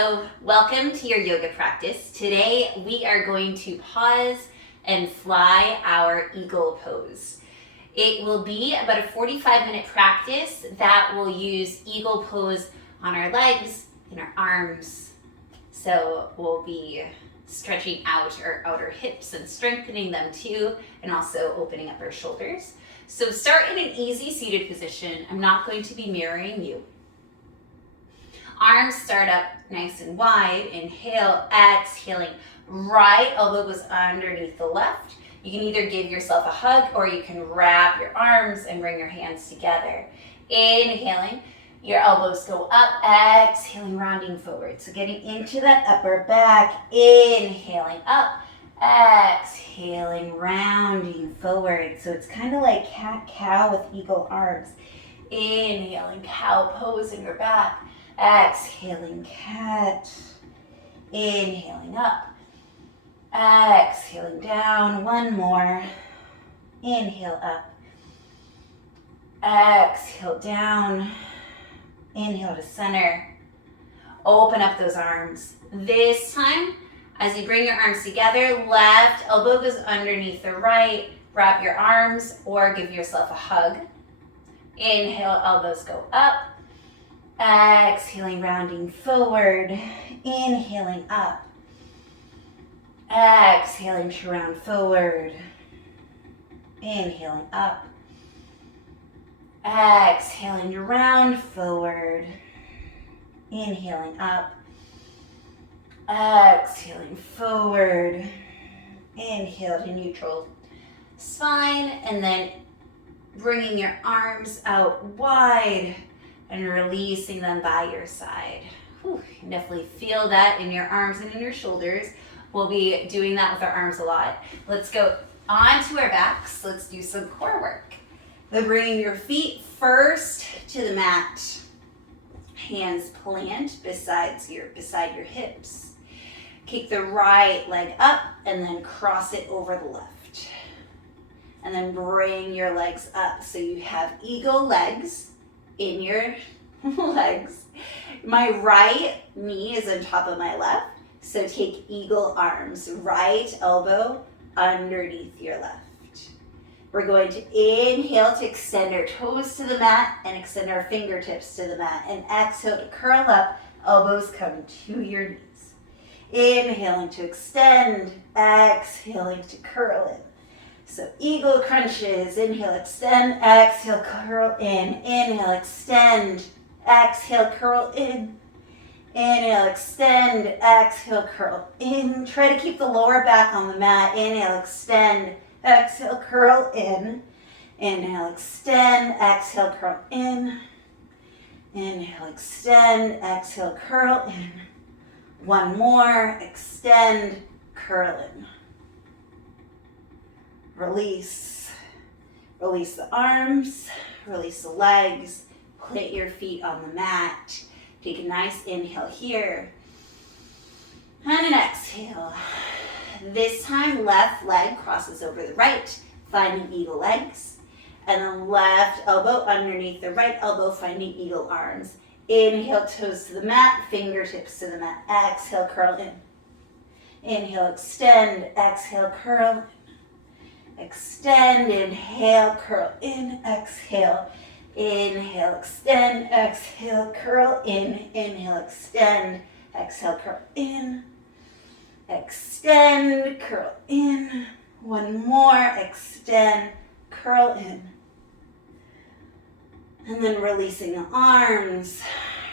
Hello, welcome to your yoga practice. Today we are going to pause and fly our eagle pose. It will be about a 45-minute practice that will use eagle pose on our legs and our arms. So we'll be stretching out our outer hips and strengthening them too, and also opening up our shoulders. So start in an easy seated position. I'm not going to be mirroring you. Arms start up nice and wide. Inhale, exhaling. Right elbow goes underneath the left. You can either give yourself a hug or you can wrap your arms and bring your hands together. Inhaling, your elbows go up. Exhaling, rounding forward. So getting into that upper back. Inhaling up. Exhaling, rounding forward. So it's kind of like cat-cow with eagle arms. Inhaling, cow pose in your back. Exhaling, cat. Inhaling up. Exhaling down. One more. Inhale up. Exhale down. Inhale to center. Open up those arms. This time, as you bring your arms together, left elbow goes underneath the right. Wrap your arms or give yourself a hug. Inhale, elbows go up. Exhaling, rounding forward. Inhaling up. Exhaling to round forward. Inhaling up. Exhaling to round forward. Inhaling up. Exhaling forward. Inhale to neutral spine, and then bringing your arms out wide and releasing them by your side. Whew, you can definitely feel that in your arms and in your shoulders. We'll be doing that with our arms a lot. Let's go onto our backs. Let's do some core work. Then bringing your feet first to the mat. Hands plant beside your hips. Kick the right leg up and then cross it over the left. And then bring your legs up so you have eagle legs in your legs. My right knee is on top of my left, so take eagle arms. Right elbow underneath your left. We're going to inhale to extend our toes to the mat and extend our fingertips to the mat. And exhale to curl up, elbows come to your knees. Inhaling to extend, exhaling to curl in. So eagle crunches. Inhale, extend, exhale, curl in. Inhale, extend, exhale, curl in. Inhale, extend, exhale, curl in. Try to keep the lower back on the mat. Inhale, extend, exhale, curl in. Inhale, extend, exhale, curl in. Inhale, extend, exhale, curl in. One more, extend, curl in. Release. Release the arms, release the legs, plant your feet on the mat. Take a nice inhale here. And an exhale. This time, left leg crosses over the right, finding eagle legs. And then left elbow underneath the right elbow, finding eagle arms. Inhale, toes to the mat, fingertips to the mat. Exhale, curl in. Inhale, extend, exhale, curl in. Extend, inhale, curl in, exhale. Inhale, extend, exhale, curl in. Inhale, extend, exhale, curl in. Extend, curl in. One more, extend, curl in. And then releasing the arms,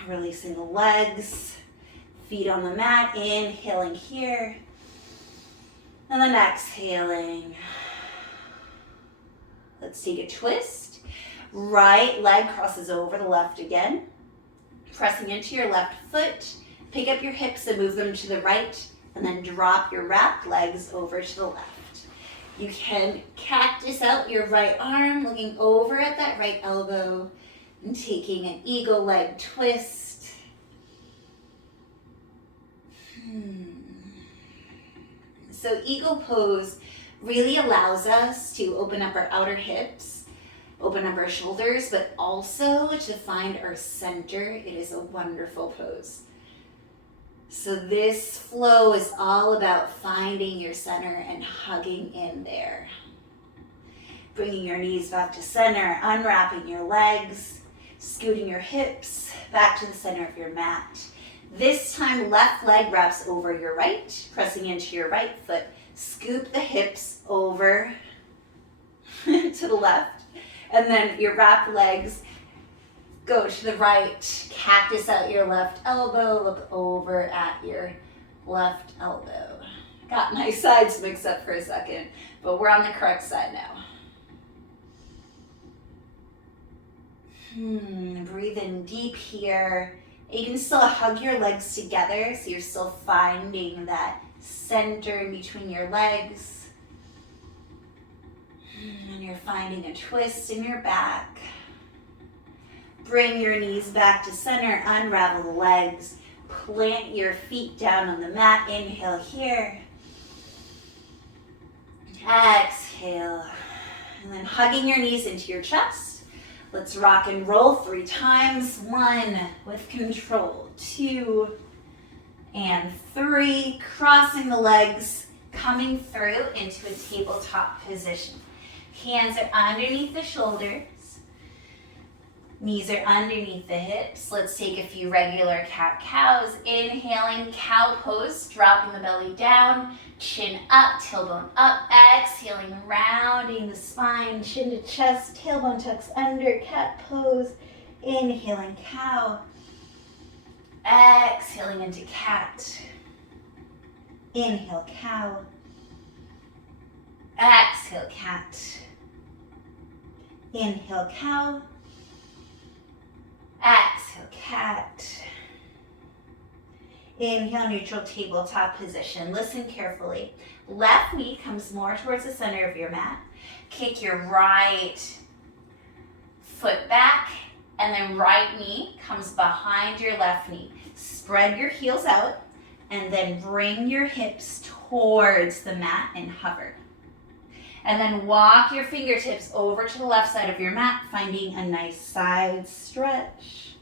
releasing the legs, feet on the mat, inhaling here. And then exhaling. Let's take a twist. Right leg crosses over the left again. Pressing into your left foot. Pick up your hips and move them to the right. And then drop your wrapped legs over to the left. You can cactus out your right arm, looking over at that right elbow. And taking an eagle leg twist. So eagle pose really allows us to open up our outer hips, open up our shoulders, but also to find our center. It is a wonderful pose. So this flow is all about finding your center and hugging in there. Bringing your knees back to center, unwrapping your legs, scooting your hips back to the center of your mat. This time, left leg wraps over your right, pressing into your right foot. Scoop the hips over to the left. And then your wrapped legs go to the right. Cactus out your left elbow. Look over at your left elbow. Got my sides mixed up for a second, but we're on the correct side now. Breathe in deep here. You can still hug your legs together, so you're still finding that center in between your legs. And you're finding a twist in your back. Bring your knees back to center, unravel the legs. Plant your feet down on the mat. Inhale here. Exhale. And then hugging your knees into your chest. Let's rock and roll 3 times. 1 with control. 2 and 3. Crossing the legs, coming through into a tabletop position. Hands are underneath the shoulders. Knees are underneath the hips. Let's take a few regular cat-cows. Inhaling, cow pose, dropping the belly down. Chin up, tailbone up. Exhaling, rounding the spine. Chin to chest, tailbone tucks under, cat pose. Inhaling, cow. Exhaling into cat. Inhale, cow. Exhale, cat. Inhale, cow. Exhale, cat. Inhale, neutral tabletop position. Listen carefully. Left knee comes more towards the center of your mat. Kick your right foot back, and then right knee comes behind your left knee. Spread your heels out, and then bring your hips towards the mat and hover. And then walk your fingertips over to the left side of your mat, finding a nice side stretch.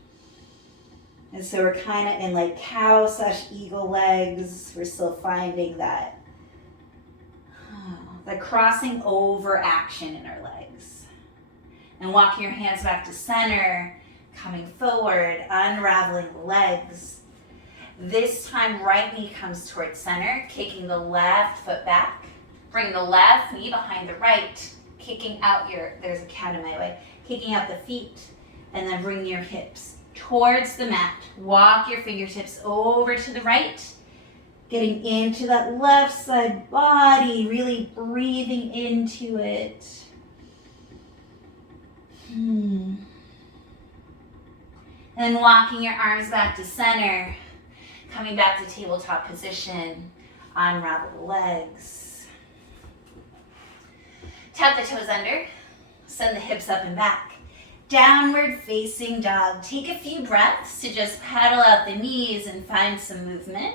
And so we're kind of in like cow/eagle legs. We're still finding that the crossing over action in our legs. And walking your hands back to center, coming forward, unraveling the legs. This time, right knee comes towards center, kicking the left foot back. Bring the left knee behind the right, kicking out there's a cat in my way, kicking out the feet, and then bring your hips towards the mat. Walk your fingertips over to the right, getting into that left side body, really breathing into it. And then walking your arms back to center, coming back to tabletop position, unravel the legs. Tap the toes under, send the hips up and back. Downward facing dog. Take a few breaths to just paddle out the knees and find some movement.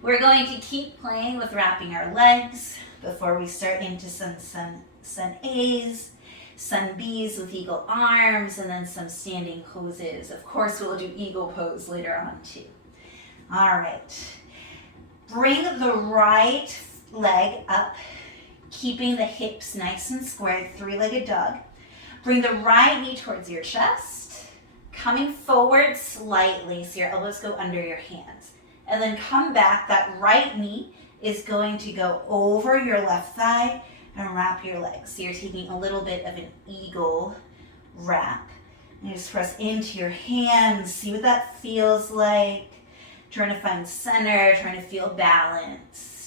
We're going to keep playing with wrapping our legs before we start into some sun A's, sun B's with eagle arms, and then some standing poses. Of course, we'll do eagle pose later on too. All right. Bring the right leg up, keeping the hips nice and squared, 3-legged dog. Bring the right knee towards your chest, coming forward slightly so your elbows go under your hands. And then come back. That right knee is going to go over your left thigh and wrap your legs. So you're taking a little bit of an eagle wrap. And just press into your hands. See what that feels like. Trying to find center, trying to feel balanced.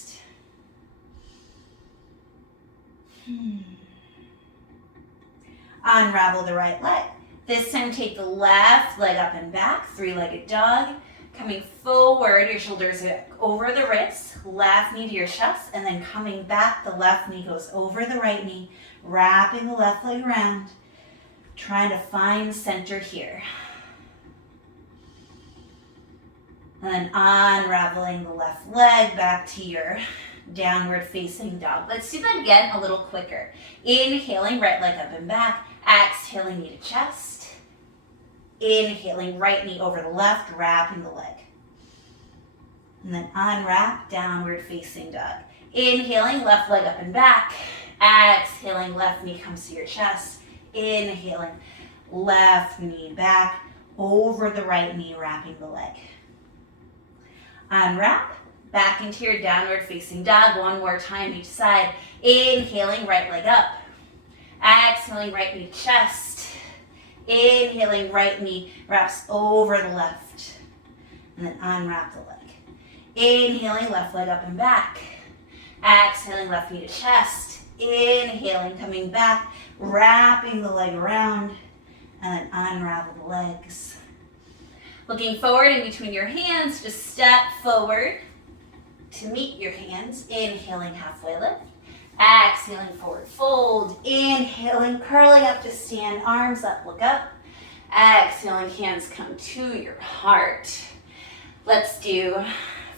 Unravel the right leg. This time take the left leg up and back, 3-legged dog. Coming forward, your shoulders are over the wrists, left knee to your chest, and then coming back, the left knee goes over the right knee, wrapping the left leg around, trying to find center here. And then unraveling the left leg back to your downward facing dog. Let's do that again a little quicker. Inhaling, right leg up and back. Exhaling, knee to chest. Inhaling, right knee over the left, wrapping the leg. And then unwrap, downward facing dog. Inhaling, left leg up and back. Exhaling, left knee comes to your chest. Inhaling, left knee back over the right knee, wrapping the leg. Unwrap, back into your downward facing dog. One more time each side. Inhaling, right leg up. Exhaling, right knee chest. Inhaling, right knee wraps over the left. And then unwrap the leg. Inhaling, left leg up and back. Exhaling, left knee to chest. Inhaling, coming back, wrapping the leg around, and then unravel the legs. Looking forward in between your hands, just step forward to meet your hands. Inhaling, halfway lift. Exhaling, forward fold. Inhaling, curling up to stand, arms up, look up. Exhaling, hands come to your heart. Let's do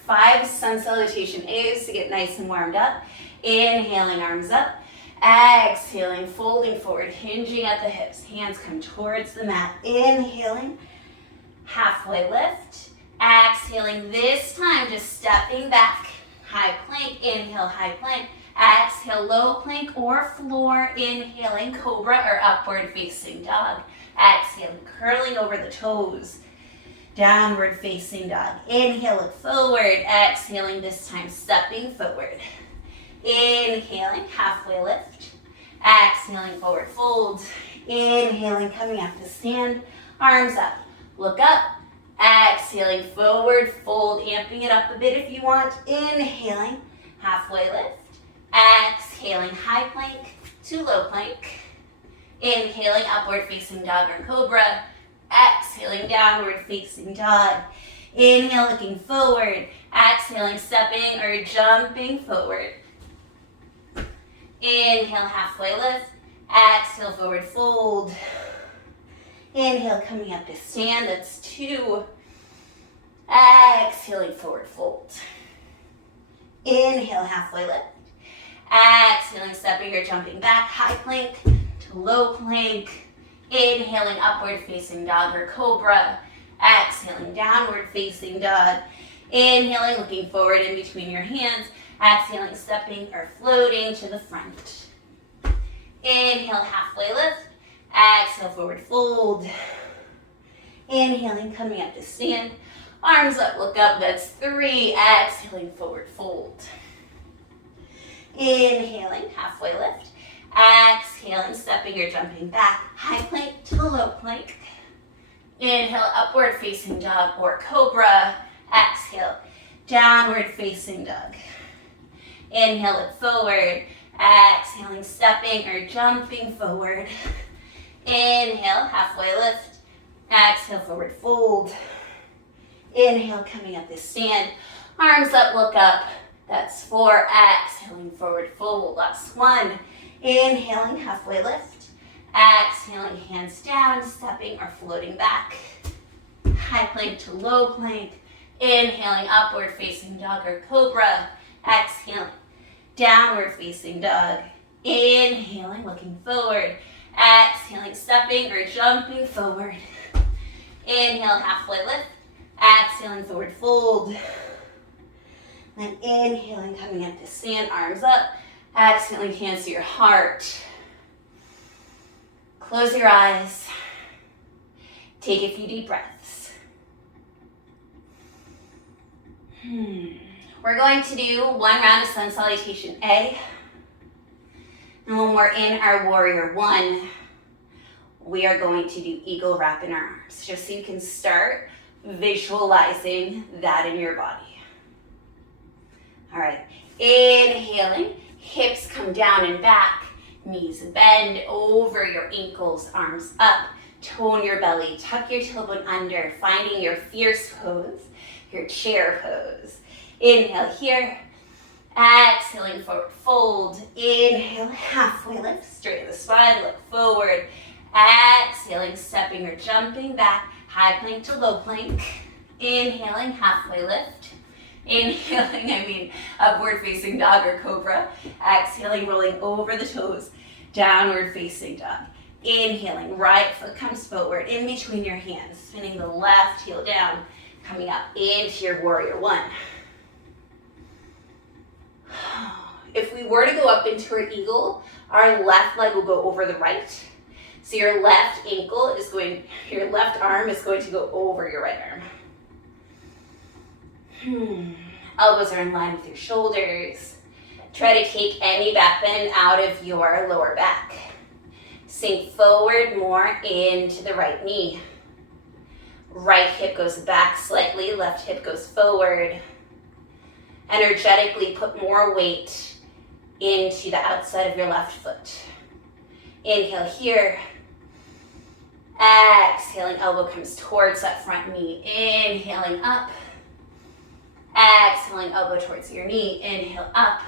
5 sun salutation A's to get nice and warmed up. Inhaling, arms up. Exhaling, folding forward, hinging at the hips. Hands come towards the mat. Inhaling, halfway lift. Exhaling, this time just stepping back. High plank, inhale, high plank. Exhale, low plank or floor. Inhaling, cobra or upward facing dog. Exhaling, curling over the toes. Downward facing dog. Inhale, look forward. Exhaling, this time stepping forward. Inhaling, halfway lift. Exhaling, forward fold. Inhaling, coming up to stand. Arms up, look up. Exhaling, forward fold. Amping it up a bit if you want. Inhaling, halfway lift. Exhaling, high plank to low plank. Inhaling, upward facing dog or cobra. Exhaling, downward facing dog. Inhale, looking forward. Exhaling, stepping or jumping forward. Inhale, halfway lift. Exhale, forward fold. Inhale, coming up to stand. That's 2. Exhaling, forward fold. Inhale, halfway lift. Exhaling, stepping or jumping back. High plank to low plank. Inhaling, upward facing dog or cobra. Exhaling, downward facing dog. Inhaling, looking forward in between your hands. Exhaling, stepping or floating to the front. Inhale, halfway lift. Exhale, forward fold. Inhaling, coming up to stand. Arms up, look up, that's 3. Exhaling, forward fold. Inhaling, halfway lift. Exhaling, stepping or jumping back. High plank to the low plank. Inhale, upward facing dog or cobra. Exhale, downward facing dog. Inhale, look forward. Exhaling, stepping or jumping forward. Inhale, halfway lift. Exhale, forward fold. Inhale, coming up to stand. Arms up, look up. That's 4. Exhaling, forward fold. Last 1. Inhaling, halfway lift. Exhaling, hands down, stepping or floating back. High plank to low plank. Inhaling, upward facing dog or cobra. Exhaling, downward facing dog. Inhaling, looking forward. Exhaling, stepping or jumping forward. Inhale, halfway lift. Exhaling, forward fold. Then inhaling, coming up to stand, arms up. Exhaling, hands to your heart. Close your eyes. Take a few deep breaths. We're going to do 1 round of sun salutation A. And when we're in our warrior 1, we are going to do eagle wrap in our arms, just so you can start visualizing that in your body. All right, inhaling, hips come down and back, knees bend over your ankles, arms up, tone your belly, tuck your tailbone under, finding your fierce pose, your chair pose. Inhale here, exhaling, forward fold. Inhale, halfway lift, straighten the spine, look forward. Exhaling, stepping or jumping back, high plank to low plank. Inhaling, halfway lift. Inhaling, upward facing dog or cobra. Exhaling, rolling over the toes, downward facing dog. Inhaling, right foot comes forward in between your hands, spinning the left heel down, coming up into your warrior 1. If we were to go up into our eagle, our left leg will go over the right. So your left arm is going to go over your right arm. Elbows are in line with your shoulders. Try to take any back bend out of your lower back. Sink forward more into the right knee. Right hip goes back slightly, left hip goes forward. Energetically put more weight into the outside of your left foot. Inhale here. Exhaling, elbow comes towards that front knee. Inhaling up. Exhaling, elbow towards your knee. Inhale up.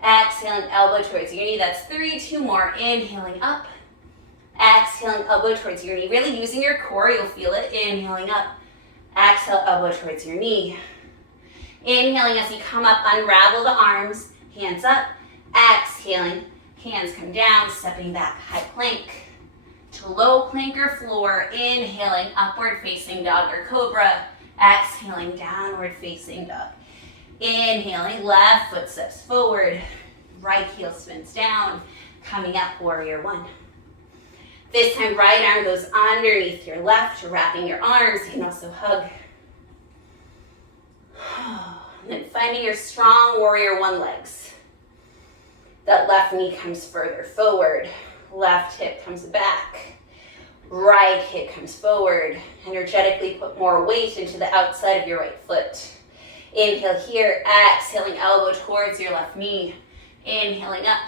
Exhaling, elbow towards your knee. That's 3, 2 more. Inhaling up. Exhaling, elbow towards your knee. Really using your core, you'll feel it. Inhaling up. Exhale, elbow towards your knee. Inhaling as you come up, unravel the arms. Hands up. Exhaling, hands come down, stepping back, high plank to low plank or floor. Inhaling, upward facing dog or cobra. Exhaling, downward facing dog. Inhaling, left foot steps forward. Right heel spins down. Coming up, warrior one. This time, right arm goes underneath your left, wrapping your arms. You can also hug. And then finding your strong warrior one legs. That left knee comes further forward. Left hip comes back. Right hip comes forward. Energetically put more weight into the outside of your right foot. Inhale here, exhaling elbow towards your left knee. Inhaling up.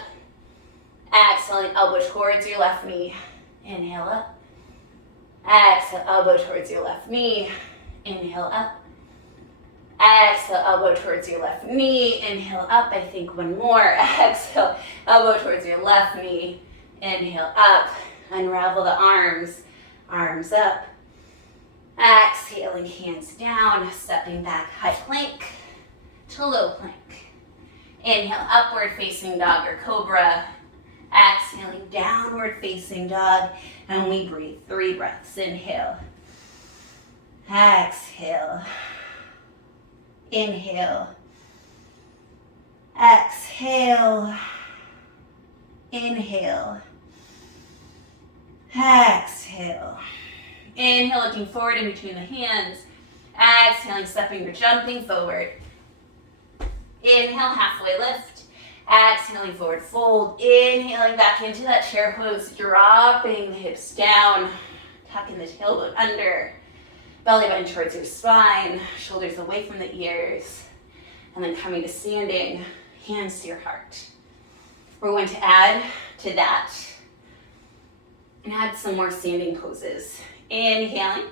Exhaling elbow towards your left knee. Inhale up. Exhale elbow towards your left knee. Inhale up. Exhale, elbow towards your left knee. Inhale up, I think one more. Exhale, elbow towards your left knee. Inhale up. Unravel the arms. Arms up. Exhaling, hands down. Stepping back, high plank to low plank. Inhale, upward facing dog or cobra. Exhaling, downward facing dog. And we breathe 3 breaths. Inhale. Exhale. Inhale. Exhale. Inhale. Exhale. Inhale, looking forward in between the hands. Exhaling, stepping or jumping forward. Inhale, halfway lift. Exhaling, forward fold. Inhaling back into that chair pose, dropping the hips down. Tucking the tailbone under. Belly button towards your spine, shoulders away from the ears, and then coming to standing, hands to your heart. We're going to add to that and add some more standing poses. Inhaling,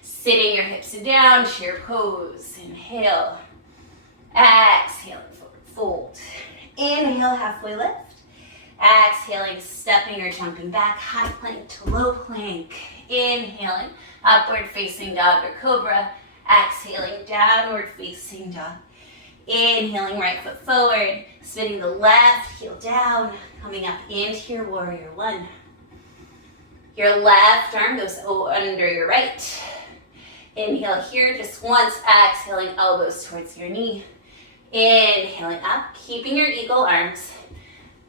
sitting your hips down, chair pose. Inhale, exhaling, forward fold. Inhale, halfway lift. Exhaling, stepping or jumping back, high plank to low plank. Inhaling, upward facing dog or cobra. Exhaling, downward facing dog. Inhaling, right foot forward, spinning the left heel down, coming up into your warrior one. Your left arm goes under your right. Inhale here just once, exhaling, elbows towards your knee. Inhaling up, keeping your eagle arms,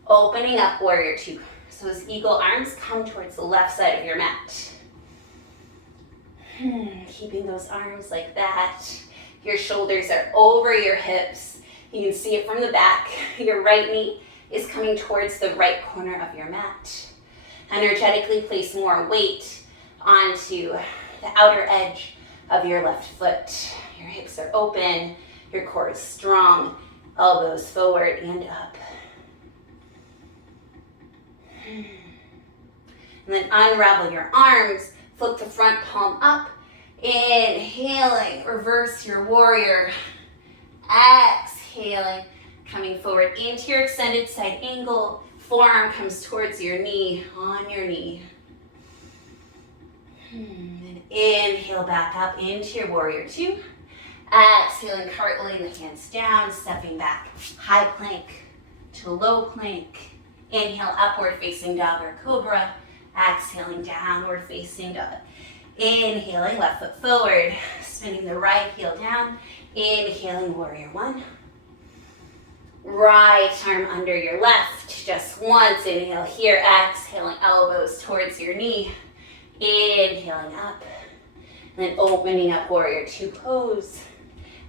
opening up warrior two. So those eagle arms come towards the left side of your mat. Keeping those arms like that. Your shoulders are over your hips. You can see it from the back. Your right knee is coming towards the right corner of your mat. Energetically place more weight onto the outer edge of your left foot. Your hips are open. Your core is strong. Elbows forward and up. And then unravel your arms. Flip the front palm up. Inhaling, reverse your warrior. Exhaling, coming forward into your extended side angle. Forearm comes towards your knee, on your knee. And inhale back up into your warrior two. Exhaling, cartwheeling the hands down, stepping back. High plank to low plank. Inhale, upward facing dog or cobra. Exhaling, downward facing dog. Inhaling, left foot forward, spinning the right heel down. Inhaling, warrior one. Right arm under your left, just once. Inhale here, exhaling elbows towards your knee. Inhaling up, and then opening up warrior two pose.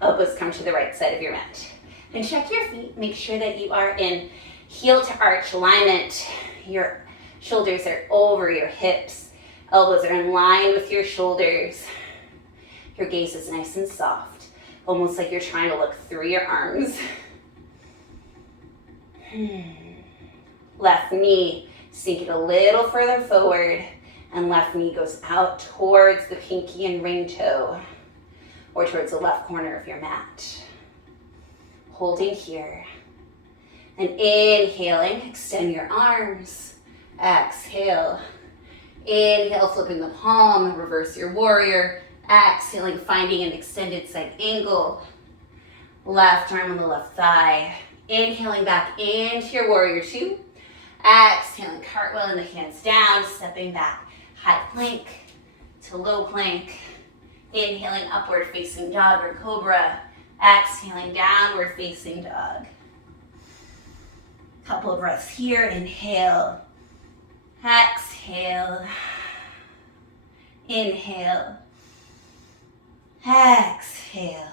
Elbows come to the right side of your mat. And check your feet, make sure that you are in heel to arch alignment. Your shoulders are over your hips. Elbows are in line with your shoulders. Your gaze is nice and soft, almost like you're trying to look through your arms. Left knee, sink it a little further forward, and left knee goes out towards the pinky and ring toe, or towards the left corner of your mat. Holding here. And inhaling, extend your arms. Exhale. Inhale, flipping the palm, reverse your warrior. Exhaling, finding an extended side angle. Left arm on the left thigh. Inhaling back into your warrior two. Exhaling, cartwheeling the hands down, stepping back. High plank to low plank. Inhaling, upward facing dog or cobra. Exhaling, downward facing dog. Couple of breaths here. Inhale. Exhale. Inhale. Exhale.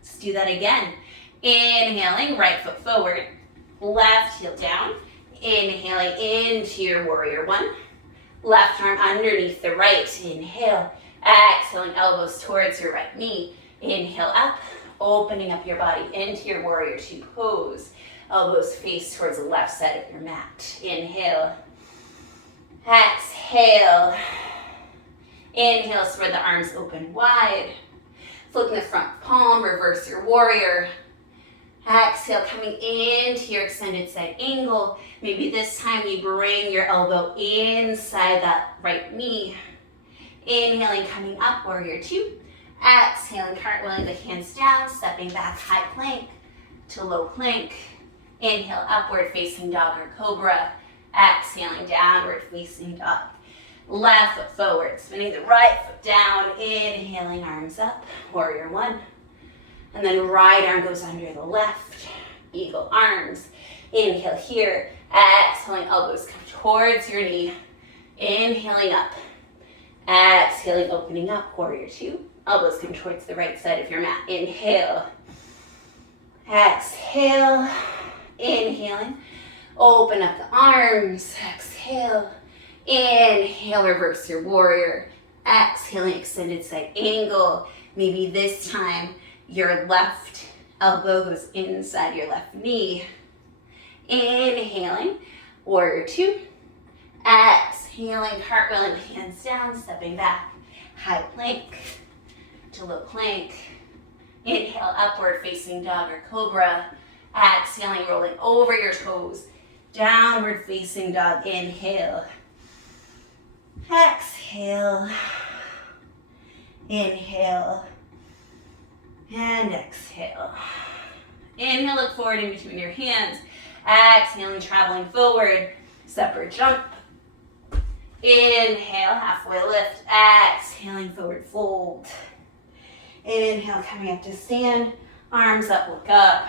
Let's do that again. Inhaling, right foot forward, left heel down. Inhaling into your warrior one. Left arm underneath the right. Inhale. Exhaling, elbows towards your right knee. Inhale up, opening up your body into your warrior two pose. Elbows face towards the left side of your mat. Inhale. Exhale. Inhale, spread the arms open wide. Flipping the front palm, reverse your warrior. Exhale, coming into your extended side angle. Maybe this time you bring your elbow inside that right knee. Inhaling, coming up, warrior two. Exhaling, cartwheeling the hands down, stepping back, high plank to low plank. Inhale, upward facing dog or cobra. Exhaling, downward facing dog. Left foot forward, spinning the right foot down. Inhaling, arms up, warrior one. And then right arm goes under the left, eagle arms. Inhale here, exhaling, elbows come towards your knee. Inhaling up, exhaling, opening up, warrior two. Elbows come towards the right side of your mat. Inhale, exhale, inhaling. Open up the arms, exhale. Inhale, reverse your warrior. Exhaling, extended side angle. Maybe this time your left elbow goes inside your left knee. Inhaling, warrior two. Exhaling, cartwheeling the hands down, stepping back. High plank to low plank. Inhale, upward facing dog or cobra. Exhaling, rolling over your toes. Downward facing dog. Inhale. Exhale. Inhale. And exhale. Inhale, look forward in between your hands. Exhaling, traveling forward. Separate jump. Inhale, halfway lift. Exhaling, forward fold. Inhale, coming up to stand. Arms up, look up.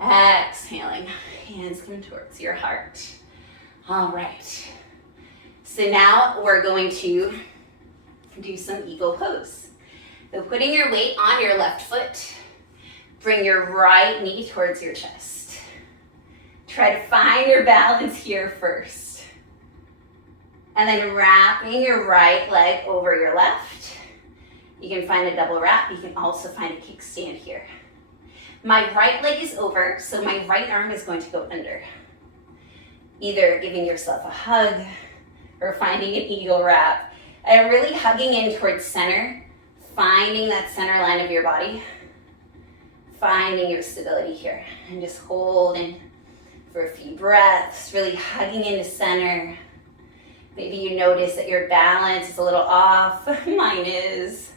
Exhaling, hands come towards your heart. All right. So now we're going to do some eagle pose. So putting your weight on your left foot, bring your right knee towards your chest. Try to find your balance here first. And then wrapping your right leg over your left. You can find a double wrap. You can also find a kickstand here. My right leg is over, so my right arm is going to go under. Either giving yourself a hug or finding an eagle wrap. And really hugging in towards center, finding that center line of your body, finding your stability here, and just holding for a few breaths, really hugging into center. Maybe you notice that your balance is a little off. Mine is.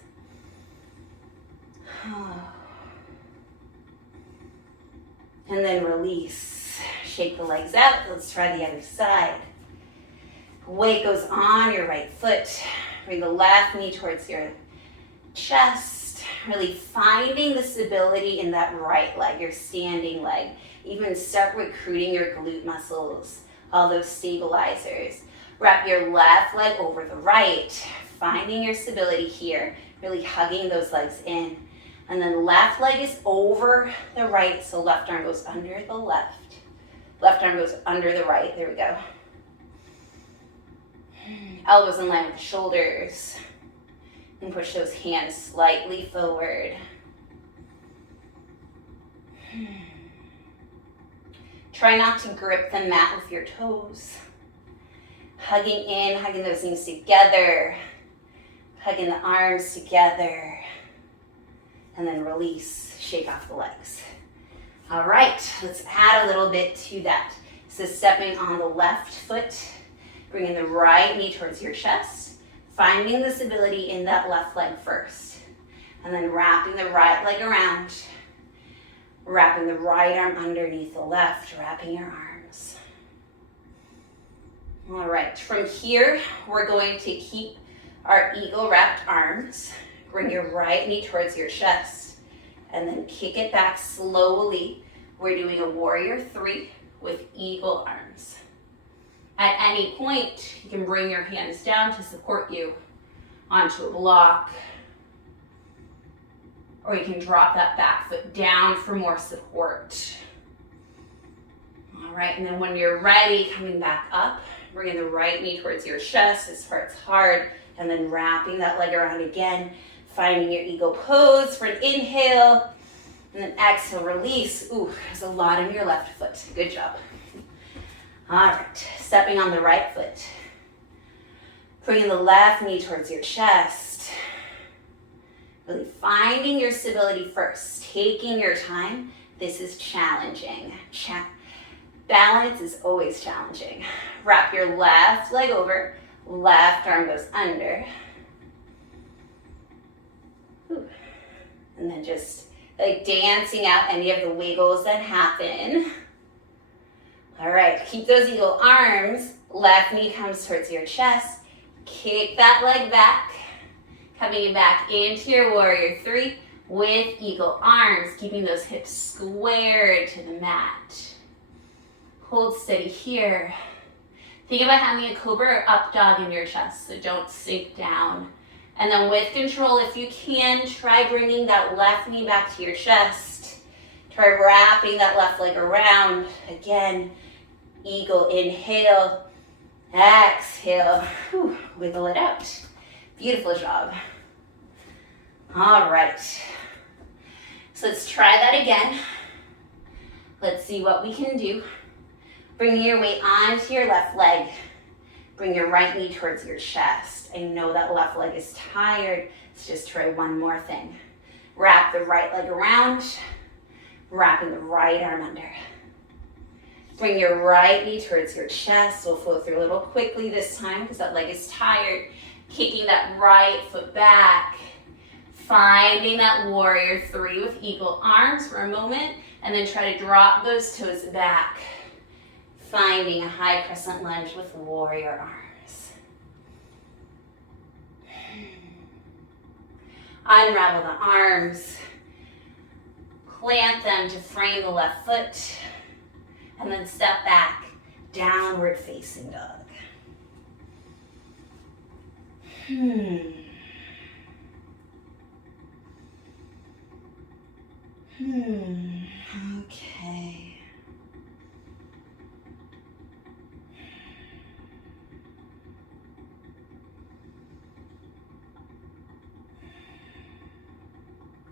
And then release. Shake the legs out. Let's try the other side. Weight goes on your right foot. Bring the left knee towards your chest. Really finding the stability in that right leg, your standing leg. Even start recruiting your glute muscles, all those stabilizers. Wrap your left leg over the right, finding your stability here, really hugging those legs in. And then left leg is over the right, so left arm goes under the left. Left arm goes under the right, there we go. Elbows in line with the shoulders. And push those hands slightly forward. Try not to grip the mat with your toes. Hugging in, hugging those knees together. Hugging the arms together. And then release, shake off the legs. All right, let's add a little bit to that. So stepping on the left foot, bringing the right knee towards your chest, finding the stability in that left leg first. And then wrapping the right leg around, wrapping the right arm underneath the left, wrapping your arms. All right, from here, we're going to keep our eagle wrapped arms. Bring your right knee towards your chest and then kick it back slowly. We're doing a warrior 3 with eagle arms. At any point, you can bring your hands down to support you onto a block, or you can drop that back foot down for more support. All right, and then when you're ready, coming back up, bringing the right knee towards your chest as far as hard, and then wrapping that leg around again, finding your eagle pose for an inhale, and then exhale, release. Ooh, there's a lot in your left foot. Good job. All right, stepping on the right foot. Bringing the left knee towards your chest. Really finding your stability first, taking your time. This is challenging. Balance is always challenging. Wrap your left leg over, left arm goes under. Ooh. And then just like dancing out any of the wiggles that happen. All right, keep those eagle arms. Left knee comes towards your chest. Kick that leg back. Coming back into your warrior 3 with eagle arms, keeping those hips squared to the mat. Hold steady here. Think about having a cobra or up dog in your chest, so don't sink down. And then with control, if you can, try bringing that left knee back to your chest. Try wrapping that left leg around. Again, eagle, inhale, exhale. Whew, wiggle it out. Beautiful job. All right. So let's try that again. Let's see what we can do. Bringing your weight onto your left leg. Bring your right knee towards your chest. I know that left leg is tired. Let's just try one more thing. Wrap the right leg around. Wrapping the right arm under. Bring your right knee towards your chest. We'll flow through a little quickly this time because that leg is tired. Kicking that right foot back. Finding that warrior 3 with eagle arms for a moment. And then try to drop those toes back. Finding a high crescent lunge with warrior arms. Unravel the arms. Plant them to frame the left foot. And then step back, downward facing dog. Okay.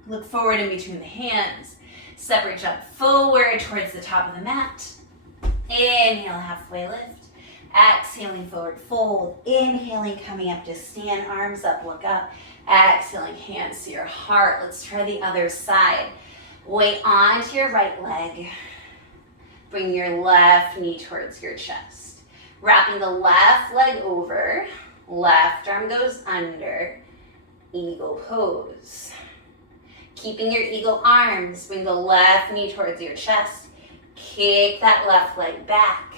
Look forward in between the hands. Separate jump forward towards the top of the mat. Inhale, halfway lift. Exhaling, forward fold. Inhaling, coming up to stand, arms up, look up. Exhaling, hands to your heart. Let's try the other side. Weight onto your right leg. Bring your left knee towards your chest. Wrapping the left leg over. Left arm goes under. Eagle pose. Keeping your eagle arms, bring the left knee towards your chest. Kick that left leg back.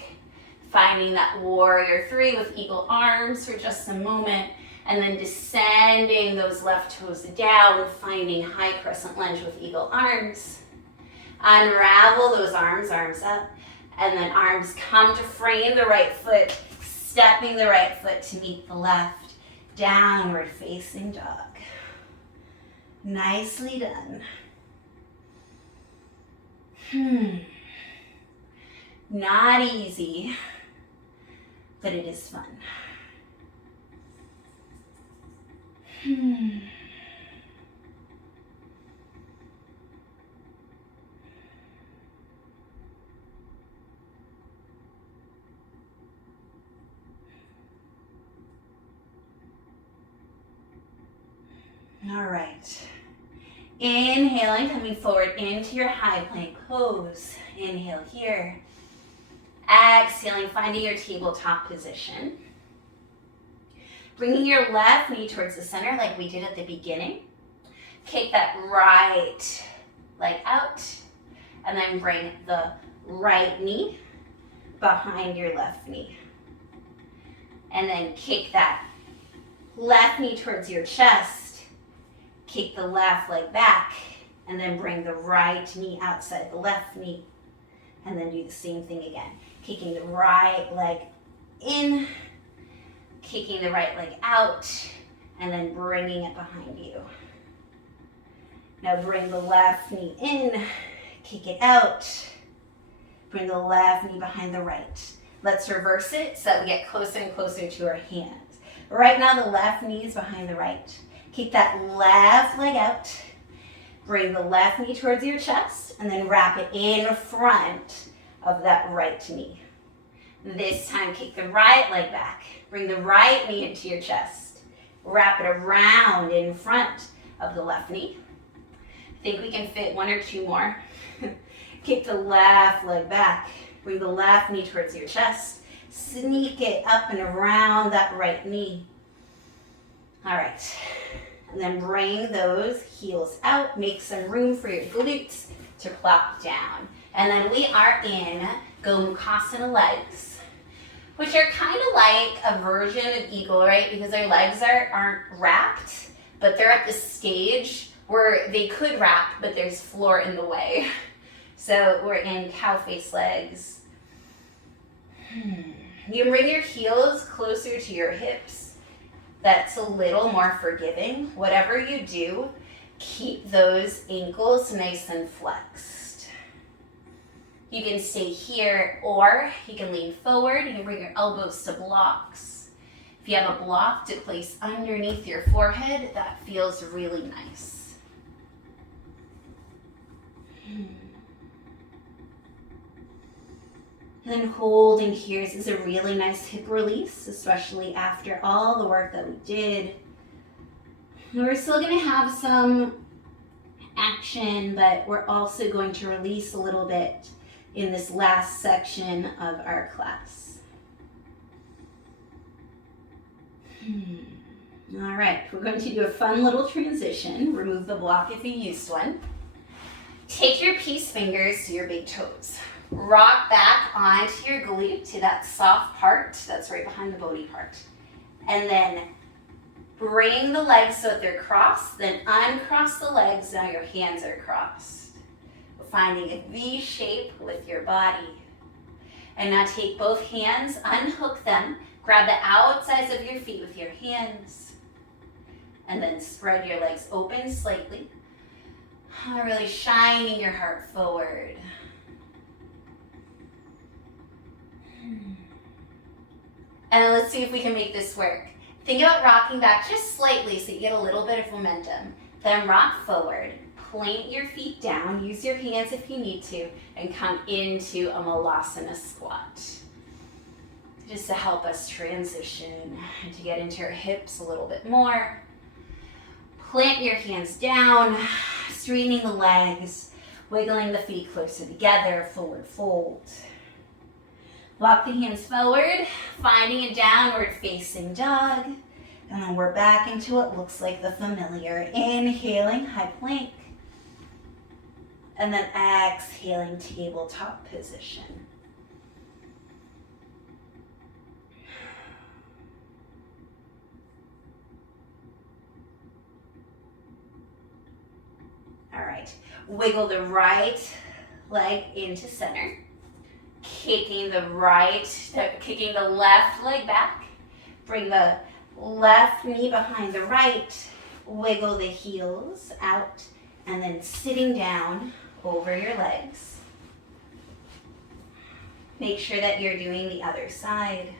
Finding that warrior 3 with eagle arms for just a moment. And then descending those left toes down, finding high crescent lunge with eagle arms. Unravel those arms, arms up. And then arms come to frame the right foot, stepping the right foot to meet the left. Downward facing dog. Nicely done. Not easy, but it is fun. All right. Inhaling, coming forward into your high plank pose. Inhale here. Exhaling, finding your tabletop position. Bringing your left knee towards the center like we did at the beginning. Kick that right leg out. And then bring the right knee behind your left knee. And then kick that left knee towards your chest. Kick the left leg back, and then bring the right knee outside the left knee. And then do the same thing again. Kicking the right leg in, kicking the right leg out, and then bringing it behind you. Now bring the left knee in, kick it out, bring the left knee behind the right. Let's reverse it so that we get closer and closer to our hands. Right now the left knee is behind the right. Keep that left leg out. Bring the left knee towards your chest and then wrap it in front of that right knee. This time, kick the right leg back. Bring the right knee into your chest. Wrap it around in front of the left knee. I think we can fit one or two more. Kick the left leg back. Bring the left knee towards your chest. Sneak it up and around that right knee. All right. And then bring those heels out. Make some room for your glutes to plop down. And then we are in Gomukhasana legs, which are kind of like a version of eagle, right? Because our legs aren't wrapped, but they're at the stage where they could wrap, but there's floor in the way. So we're in cow face legs. You can bring your heels closer to your hips. That's a little more forgiving. Whatever you do, keep those ankles nice and flexed. You can stay here, or you can lean forward. You can bring your elbows to blocks. If you have a block to place underneath your forehead, that feels really nice. And then holding here. This is a really nice hip release, especially after all the work that we did. And we're still going to have some action, but we're also going to release a little bit in this last section of our class. All right, we're going to do a fun little transition. Remove the block if you used one. Take your peace fingers to your big toes. Rock back onto your glute, to that soft part that's right behind the bony part. And then bring the legs so that they're crossed, then uncross the legs, now your hands are crossed. Finding a V shape with your body. And now take both hands, unhook them, grab the outsides of your feet with your hands, and then spread your legs open slightly. Really shining your heart forward. And let's see if we can make this work. Think about rocking back just slightly so you get a little bit of momentum. Then rock forward, plant your feet down, use your hands if you need to, and come into a Malasana Squat. Just to help us transition and to get into our hips a little bit more. Plant your hands down, straightening the legs, wiggling the feet closer together, forward fold. Walk the hands forward, finding a downward facing dog. And then we're back into what looks like the familiar. Inhaling, high plank. And then exhaling, tabletop position. All right, wiggle the right leg into center. Kicking the left leg back. Bring the left knee behind the right. Wiggle the heels out. And then sitting down over your legs. Make sure that you're doing the other side.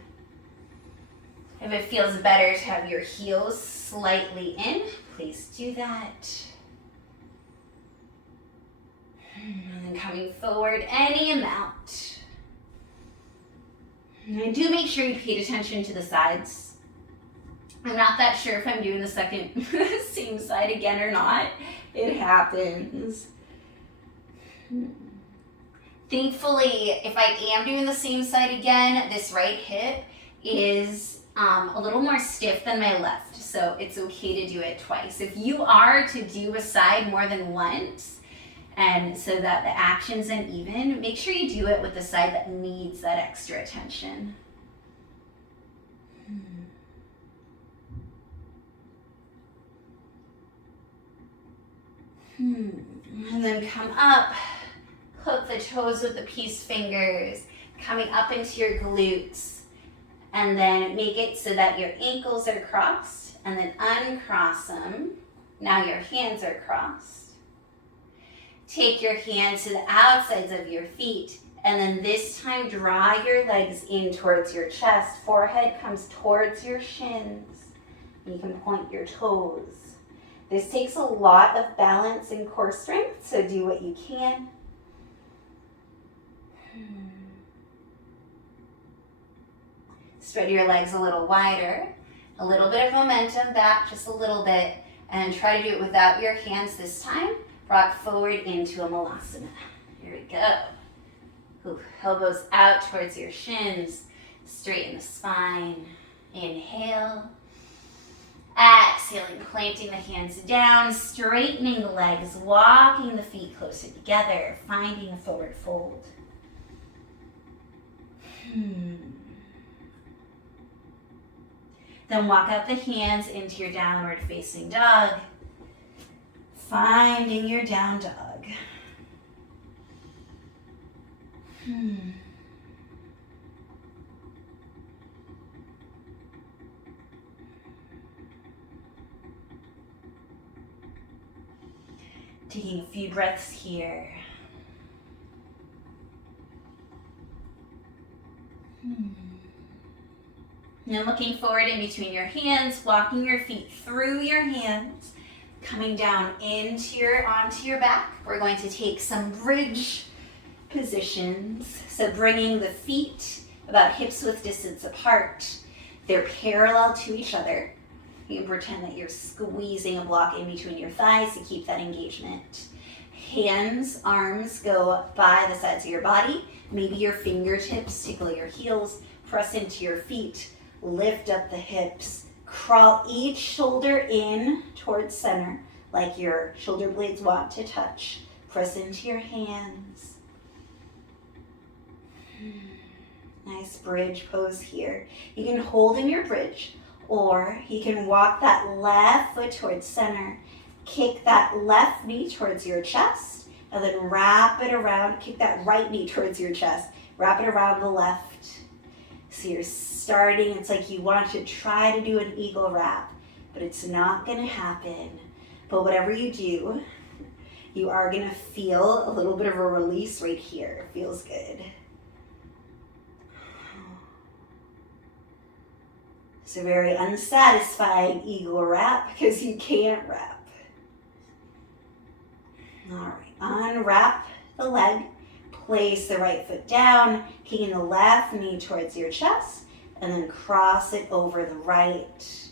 If it feels better to have your heels slightly in, please do that. And then coming forward any amount. And do make sure you paid attention to the sides. I'm not that sure if I'm doing the second same side again or not. It happens. Thankfully, if I am doing the same side again, this right hip is a little more stiff than my left, so it's okay to do it twice. If you are to do a side more than once, and so that the action's uneven, make sure you do it with the side that needs that extra attention. And then come up, hook the toes with the peace fingers, coming up into your glutes. And then make it so that your ankles are crossed, and then uncross them. Now your hands are crossed. Take your hands to the outsides of your feet, and then this time draw your legs in towards your chest. Forehead comes towards your shins. You can point your toes. This takes a lot of balance and core strength, so do what you can. Spread your legs a little wider, a little bit of momentum back, just a little bit, and try to do it without your hands this time. Rock forward into a Malasana. Here we go. Ooh, elbows out towards your shins, straighten the spine. Inhale. Exhaling, planting the hands down, straightening the legs, walking the feet closer together, finding a forward fold. Then walk out the hands into your downward facing dog, finding your down dog. Taking a few breaths here. Now looking forward in between your hands, walking your feet through your hands, coming down onto your back. We're going to take some bridge positions. So bringing the feet about hips width distance apart. They're parallel to each other. You can pretend that you're squeezing a block in between your thighs to keep that engagement. Hands, arms go by the sides of your body. Maybe your fingertips tickle your heels. Press into your feet. Lift up the hips. Crawl each shoulder in towards center, like your shoulder blades want to touch. Press into your hands. Nice bridge pose here. You can hold in your bridge, or you can walk that left foot towards center. Kick that left knee towards your chest, and then wrap it around. Kick that right knee towards your chest. Wrap it around the left. So you're starting, it's like you want to try to do an eagle wrap, but it's not going to happen. But whatever you do, you are going to feel a little bit of a release right here. It feels good. It's a very unsatisfying eagle wrap because you can't wrap. All right, unwrap the leg. Place the right foot down, kicking the left knee towards your chest, and then cross it over the right.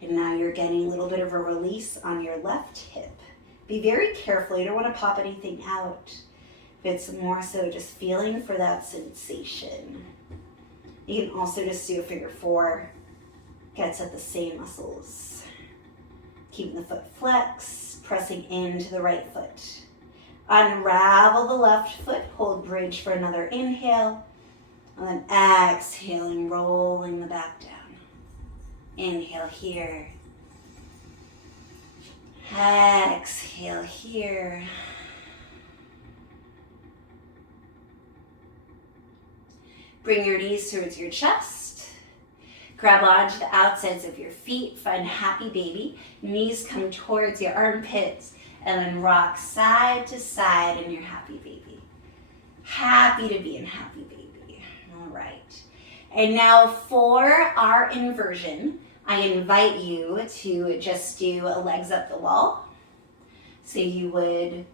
And now you're getting a little bit of a release on your left hip. Be very careful, you don't want to pop anything out. It's more so just feeling for that sensation. You can also just do a figure four. Gets at the same muscles. Keeping the foot flexed, pressing into the right foot. Unravel the left foot, hold bridge for another inhale, and then exhaling, rolling the back down. Inhale here. Exhale here. Bring your knees towards your chest. Grab onto the outsides of your feet. Find happy baby. Knees come towards your armpits. And then rock side to side in your happy baby. Happy to be in happy baby. All right. And now for our inversion, I invite you to just do legs up the wall. So you would,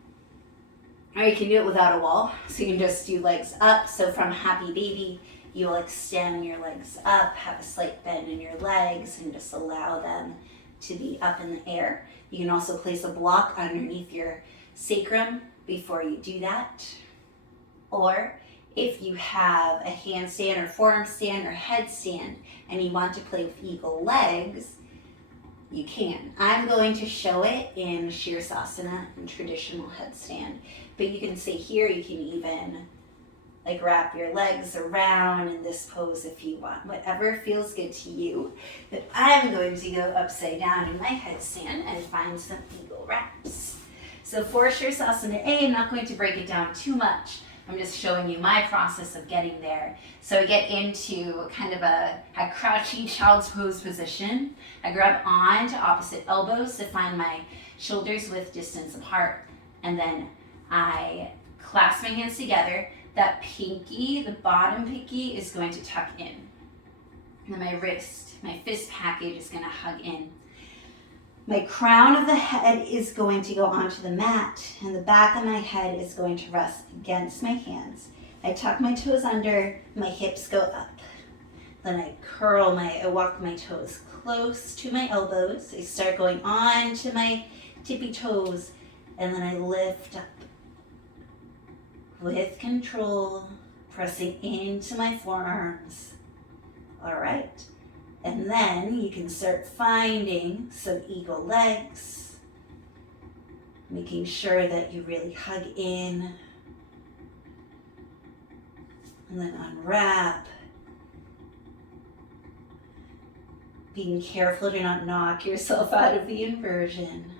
or you can do it without a wall. So you can just do legs up. So from happy baby, you will extend your legs up, have a slight bend in your legs, and just allow them to be up in the air. You can also place a block underneath your sacrum before you do that. Or if you have a handstand or forearm stand or headstand and you want to play with eagle legs, you can. I'm going to show it in Shirsasana and traditional headstand, but you can stay here. You can even like wrap your legs around in this pose if you want, whatever feels good to you. But I'm going to go upside down in my headstand and find some eagle wraps. So for Shirsasana A, I'm not going to break it down too much. I'm just showing you my process of getting there. So I get into kind of a crouchy child's pose position. I grab on to opposite elbows to find my shoulders width distance apart. And then I clasp my hands together. That pinky, the bottom pinky, is going to tuck in. And then my wrist, my fist package is going to hug in. My crown of the head is going to go onto the mat, and the back of my head is going to rest against my hands. I tuck my toes under, my hips go up. Then I walk my toes close to my elbows. I start going on to my tippy toes, and then I lift up. With control, pressing into my forearms. All right. And then you can start finding some eagle legs, making sure that you really hug in. And then unwrap. Being careful to not knock yourself out of the inversion.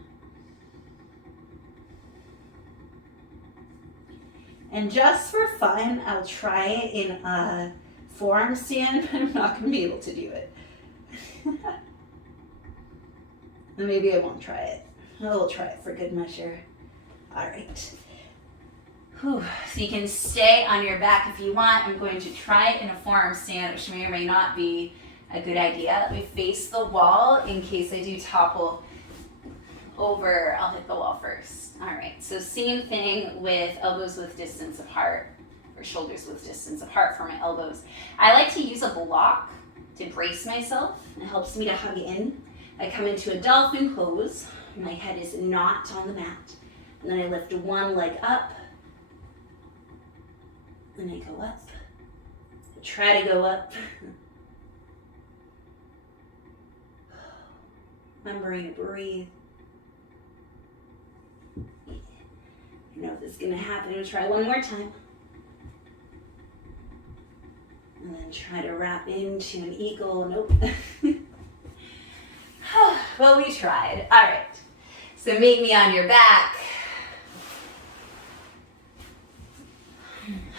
And just for fun, I'll try it in a forearm stand, but I'm not going to be able to do it. And maybe I won't try it. I'll try it for good measure. All right. Whew. So you can stay on your back if you want. I'm going to try it in a forearm stand, which may or may not be a good idea. Let me face the wall in case I do topple over. I'll hit the wall first. All right, so same thing with elbows with distance apart, or shoulders with distance apart for my elbows. I like to use a block to brace myself. It helps me to hug in. I come into a dolphin pose. My head is not on the mat. And then I lift one leg up. Then I go up. I try to go up. Remembering to breathe. I don't know if this is going to happen. I'm going to try one more time. And then try to wrap into an eagle. Nope. Well, we tried. All right. So make me on your back.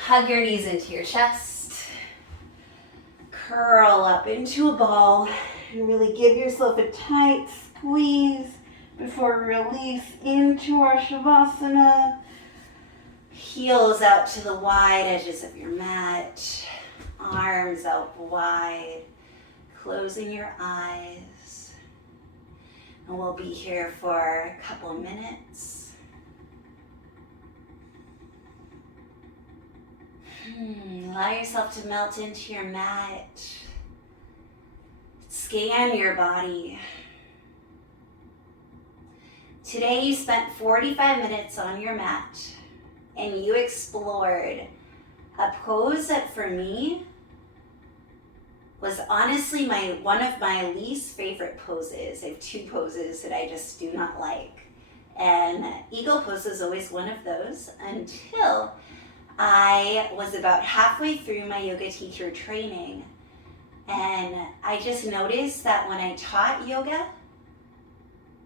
Hug your knees into your chest. Curl up into a ball. And really give yourself a tight squeeze before release into our Shavasana. Heels out to the wide edges of your mat. Arms out wide. Closing your eyes. And we'll be here for a couple of minutes. Allow yourself to melt into your mat. Scan your body. Today you spent 45 minutes on your mat and you explored a pose that for me was honestly one of my least favorite poses. I have two poses that I just do not like. And eagle pose is always one of those until I was about halfway through my yoga teacher training. And I just noticed that when I taught yoga,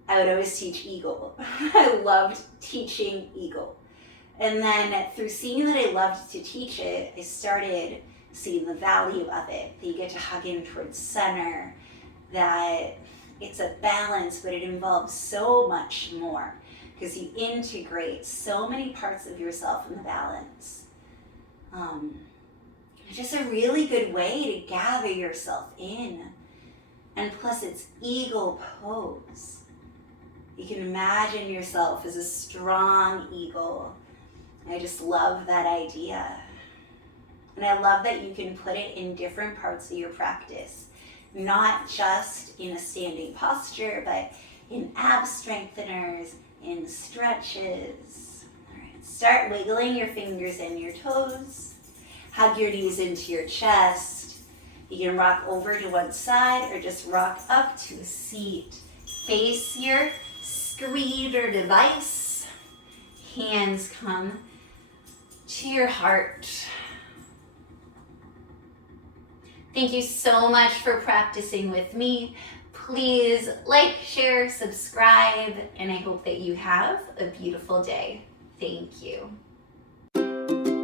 I would always teach eagle. I loved teaching eagle. And then through seeing that I loved to teach it, I started seeing the value of it, that you get to hug in towards center, that it's a balance, but it involves so much more because you integrate so many parts of yourself in the balance. It's just a really good way to gather yourself in. And plus it's eagle pose. You can imagine yourself as a strong eagle. I just love that idea. And I love that you can put it in different parts of your practice, not just in a standing posture, but in ab strengtheners, in stretches. All right, start wiggling your fingers and your toes. Hug your knees into your chest. You can rock over to one side or just rock up to a seat. Face your screen or device. Hands come to your heart. Thank you so much for practicing with me. Please like, share, subscribe, and I hope that you have a beautiful day. Thank you.